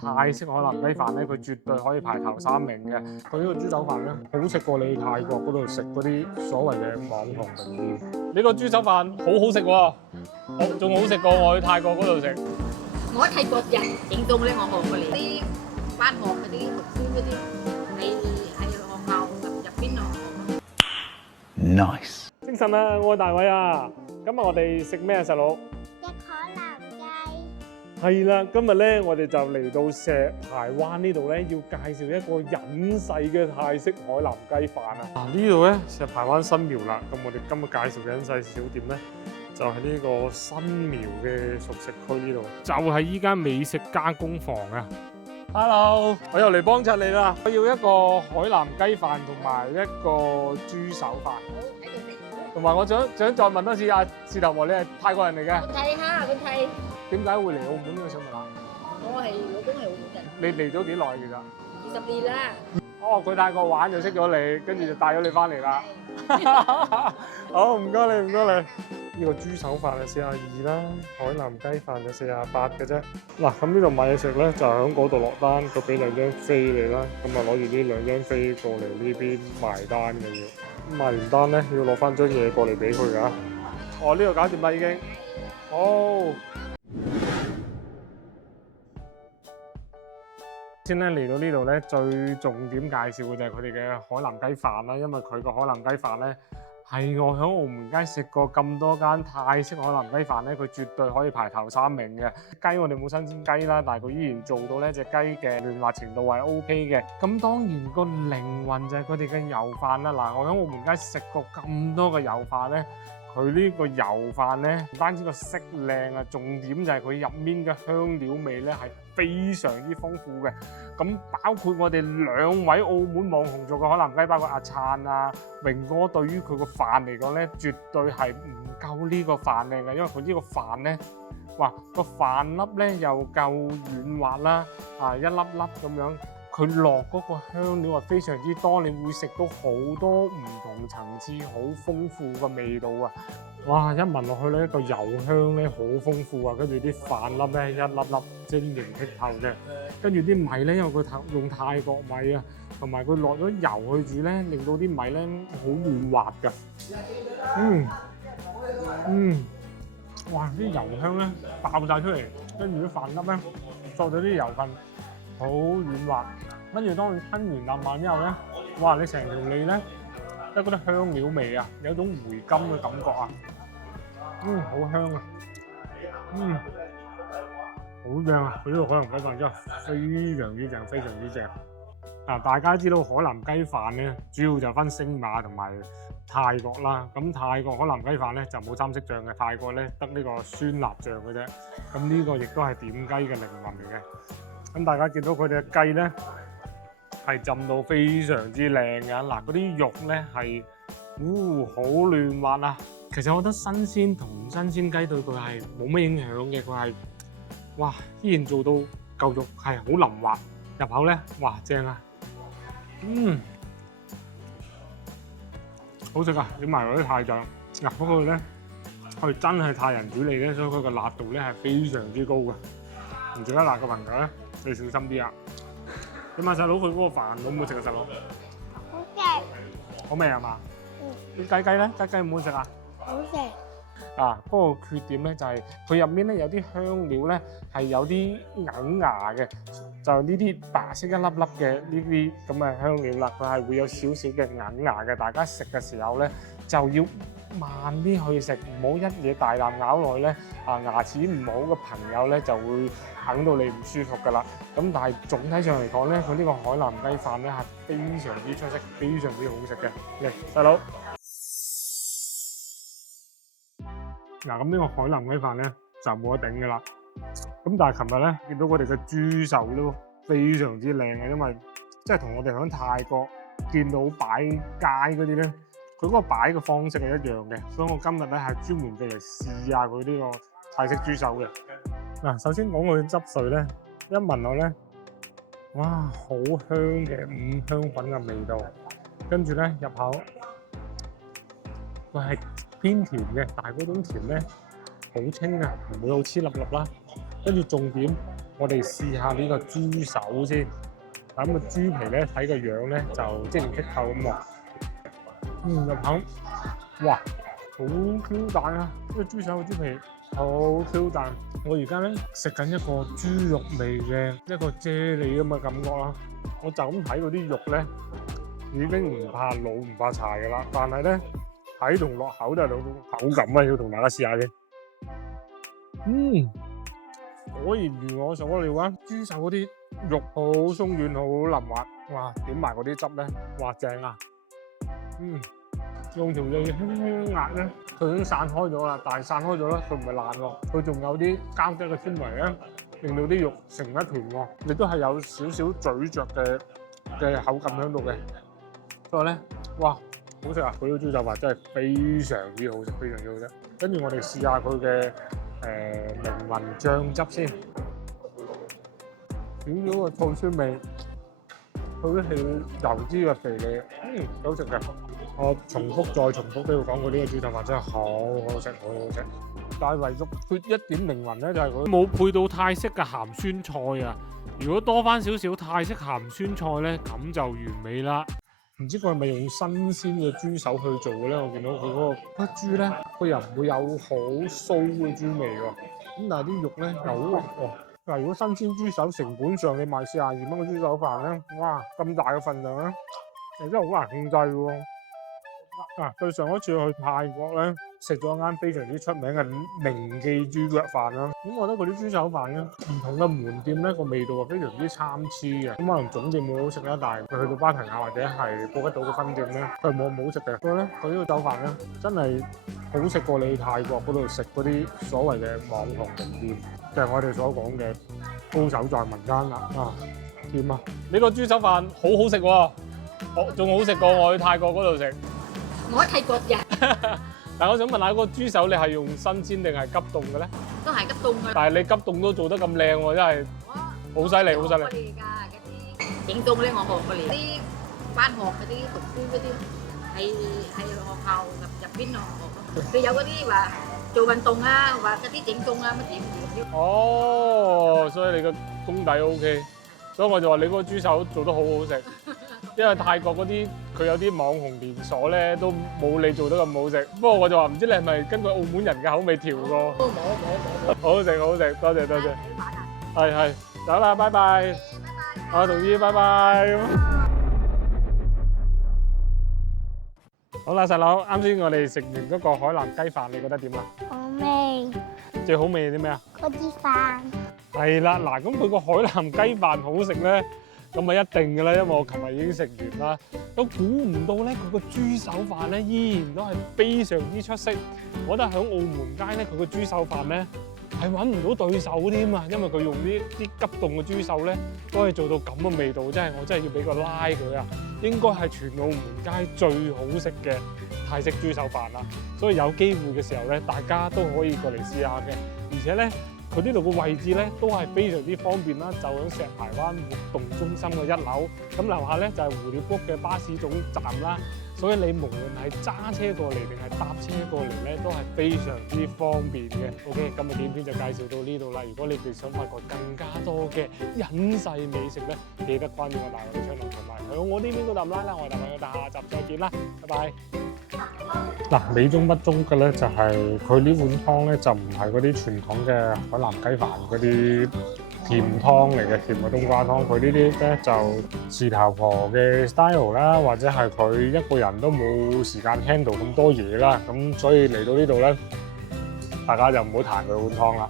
泰式海南雞飯咧，佢絕對可以排頭3名嘅。佢呢個豬手飯咧，好食過你泰國嗰度食嗰啲所謂嘅網紅名店。呢個豬手飯好好食喎，仲好食過我去泰國嗰度食。我喺泰國人影到咧，我望過嚟啲返學嗰啲讀書嗰啲喺學校入邊咯。Nice。精神啊，我係大偉啊！今日我哋食咩啊，細佬？食海南雞。係啦，今日咧我哋就嚟到石排灣呢度咧，要介紹一個隱世嘅泰式海南雞飯啊！呢度咧石排灣新苗啦，咁我哋今日介紹嘅隱世小店咧，就係呢個新苗嘅熟食區呢度，就係依間美食加工房啊！Hello， 我又嚟幫襯你啦！我要一個海南雞飯同埋一個豬手飯。同埋我想再問多次啊，事頭婆，你係泰國人嚟嘅？คนไทยค่ะคนไทย點解會嚟澳門呢？我想問下。我係老公係澳門人你嚟咗幾耐其實？ 20年啦。哦，佢泰國玩就識咗你，跟住就帶咗你翻嚟啦。好，唔該你，唔該你。呢個豬手飯係42啦，海南雞飯就48嘅啫。嗱，咁呢度買嘢食咧，就喺嗰度落單，佢俾2張飛你啦。咁啊，攞住呢2張飛過嚟呢邊埋單嘅要。賣完單咧，要攞翻張嘢過嚟俾佢㗎。哦，呢度搞掂啦已經。好。先咧嚟到呢度咧，最重點介紹嘅就係佢哋嘅海南雞飯啦，因為佢個海南雞飯咧係我喺澳門街食過咁多間泰式海南雞飯咧，佢絕對可以排頭3名嘅。雞我哋冇新鮮雞啦，但係佢依然做到咧隻雞嘅嫩滑程度係 OK 嘅。咁當然個靈魂就係佢哋嘅油飯啦。嗱，我喺澳門街食過咁多嘅油飯咧。佢呢個油飯咧，唔單止個色靚啊，重點就係佢入面嘅香料味咧係非常之豐富嘅。咁包括我哋2位澳門網紅做嘅海南雞，包括阿燦啊、榮哥，對於佢個飯嚟講咧，絕對係唔夠呢個飯靚嘅，因為佢呢個飯咧，哇個飯粒咧又夠軟滑啦，啊一粒粒咁樣。佢落嗰個香料係非常之多，你會食到好多唔同層次、好豐富嘅味道啊！哇，一聞落去咧，個油香咧好豐富啊，跟住啲飯粒咧一粒粒晶瑩剔透嘅，跟住啲米咧，因為佢用泰國米啊，同埋佢落咗油去煮咧，令到啲米咧好軟滑㗎。哇！啲油香咧爆晒出嚟，跟住啲飯粒咧作咗啲油份。好軟滑，跟住當你吞完啖飯之後咧，哇！你成條脷咧得嗰啲香料味啊，有種回甘嘅感覺啊，好香啊，好正啊！佢呢個海南雞飯真係非常之正，非常之正。嗱，大家知道海南雞飯咧，主要就分星馬同埋泰國啦。咁泰國海南雞飯咧就冇3色醬嘅，泰國咧得呢個酸辣醬嘅啫。咁呢個亦都係點雞嘅靈魂嚟嘅。咁大家見到佢哋嘅雞咧係浸到非常之靚嘅，嗱嗰啲肉咧係，好嫩滑啊！其實我覺得新鮮同唔新鮮雞對佢係冇乜影響嘅，佢係，哇依然做到嚿肉係好腍滑，入口咧，哇正啊，好食啊！點埋嗰啲泰醬，嗱不過咧佢真係泰人煮嚟嘅，所以佢個辣度咧係非常之高嘅，唔食得辣嘅朋友咧。你小心啲啊！點啊，細佬佢嗰個飯好唔好食啊，細佬？好食。好味係嘛？啲雞雞咧，雞唔好食啊？好食。啊，不過缺點咧就係佢入面咧有啲香料咧係有啲硬牙嘅，就呢啲白色一粒粒嘅呢啲咁嘅香料啦，佢係會有少少嘅硬牙嘅。大家食嘅時候咧就要慢啲去食，唔好一嘢大啖咬落去咧，牙齒唔好嘅朋友咧就會啃到你唔舒服噶啦。咁但係總體上嚟講咧，佢呢個海南雞飯咧係非常之出色，非常之好食嘅。嚟，細佬，嗱咁呢個海南雞飯咧就冇得頂噶啦。咁但係琴日咧見到佢哋嘅豬手都非常之靚嘅，因為即係同我哋喺泰國見到擺街嗰啲咧。佢嗰個擺嘅方式係一樣嘅，所以我今日咧係專門過嚟試下佢呢個泰式豬手嘅。嗱，首先講佢嘅汁水咧，一聞落咧，哇，好香嘅五香粉嘅味道。跟住咧入口，佢係偏甜嘅，但係嗰種甜咧好清啊，唔會好黐粒粒啦。跟住重點，我哋試下呢個豬手先。咁個豬皮咧睇個樣咧就即係剔透咁喎。入口，哇，好 Q 彈啊！呢個豬手嘅豬皮好 Q 彈。我而家咧食緊一個豬肉味嘅一個啫喱咁嘅感覺啦。我就咁睇嗰啲肉咧，已經唔怕老唔怕柴嘅啦。但係咧睇同落口都係兩種口感啊，要同大家試下先。果然如我所料啊，豬手嗰啲肉好鬆軟，好腍滑。哇！點埋嗰啲汁咧，哇正啊！用條脷輕輕壓咧，佢已經散開咗啦。但係散開咗咧，佢唔係爛喎，佢仲有啲膠質嘅纖維咧，令到啲肉成一團喎。亦都係有少少咀嚼嘅口感喺度嘅。所以咧，哇，好食啊！佢啲豬手飯真係非常之好食，非常之好食。跟住我哋試下佢嘅靈魂醬汁先，少少個醋酸味，佢啲油脂嘅肥膩，好食嘅。我重複再重複都要講，佢呢個豬手飯真係好好食，好好食。但係唯獨缺一點靈魂咧，就係佢冇配到泰式嘅鹹酸菜啊！如果多翻少少泰式鹹酸菜咧，咁就完美啦。唔知佢係咪用新鮮嘅豬手去做嘅咧？我見到佢嗰個骨豬咧，佢又唔會有好酥嘅豬味喎。咁但係啲肉咧又好滑喎。嗱，如果新鮮豬手成本上你賣42蚊嘅豬手飯咧，哇咁大嘅份量咧，真係好難控制喎。對上一次去泰國咧，食咗間非常之出名嘅名記豬腳飯啦。咁我覺得嗰啲豬手飯咧，唔同嘅門店咧個味道係非常之參差嘅。咁可能總店會好食啦，但係佢去到巴提雅或者係布吉島嘅分店咧，佢冇咁好食嘅。所以咧，佢呢個手飯咧真係好食過你去泰國嗰度食嗰啲所謂嘅網紅名店，就係我哋所講嘅高手在民間啦。掂啊！呢個豬手飯好好食喎，仲好食過我去泰國嗰度食。我喺泰國嘅，但係我想問下，個豬手你係用新鮮定係急凍嘅咧？都係急凍嘅。但係你急凍都做得咁靚喎，真係好犀利，好犀利。我哋㗎嗰啲整凍咧，我學過嚟。啲返學嗰啲讀書嗰啲喺學校入邊學。佢有嗰啲話做運動啊，話嗰啲整凍啊乜點。哦，所以你個功底 OK，所以我就話你嗰個豬手做得好好食。因為泰國嗰啲佢有啲網紅連鎖咧，都冇你做得咁好食。不過我就話唔知你係咪根據澳門人嘅口味調過？冇。好好食，好食，多謝多謝。係，走啦，拜拜。啊，同意，拜拜。好啦，細佬，啱先我哋食完嗰個海南雞飯，你覺得點啊？好味。最好味係啲咩啊？嗰啲飯。係啦，嗱，咁佢個海南雞飯好食咧。咁咪一定嘅啦，因為我琴日已經食完啦，都估唔到咧，佢個豬手飯咧依然都係非常之出色。我覺得喺澳門街咧，佢個豬手飯咧係揾唔到對手添啊，因為佢用啲急凍嘅豬手咧，都可以做到咁嘅味道，我真係要俾個拉佢啊！應該係全澳門街最好食嘅泰式豬手飯啦。所以有機會嘅時候咧，大家都可以過嚟試下嘅，而且咧。佢呢度個位置咧都係非常之方便啦，就喺石排灣活動中心嘅1樓，咁樓下咧就係蝴蝶谷嘅巴士總站啦，所以你無論係揸車過嚟定係搭車過嚟咧，都係非常之方便嘅。OK， 今日影片就介紹到呢度啦。如果你哋想發掘更加多嘅隱世美食咧，記得關注我大衛嘅 channel， 同埋喺我呢邊嗰度啦，我係大衛嘅，下集再見啦，拜拜。嗱，美中不足嘅咧就係佢呢碗湯咧就唔係嗰啲傳統嘅海南雞飯嗰啲甜湯嚟嘅，甜嘅冬瓜湯。佢呢啲咧就事頭婆嘅 style 啦，或者係佢一個人都冇時間 handle 咁多嘢啦，咁所以嚟到呢度咧，大家就唔好彈佢碗湯啦。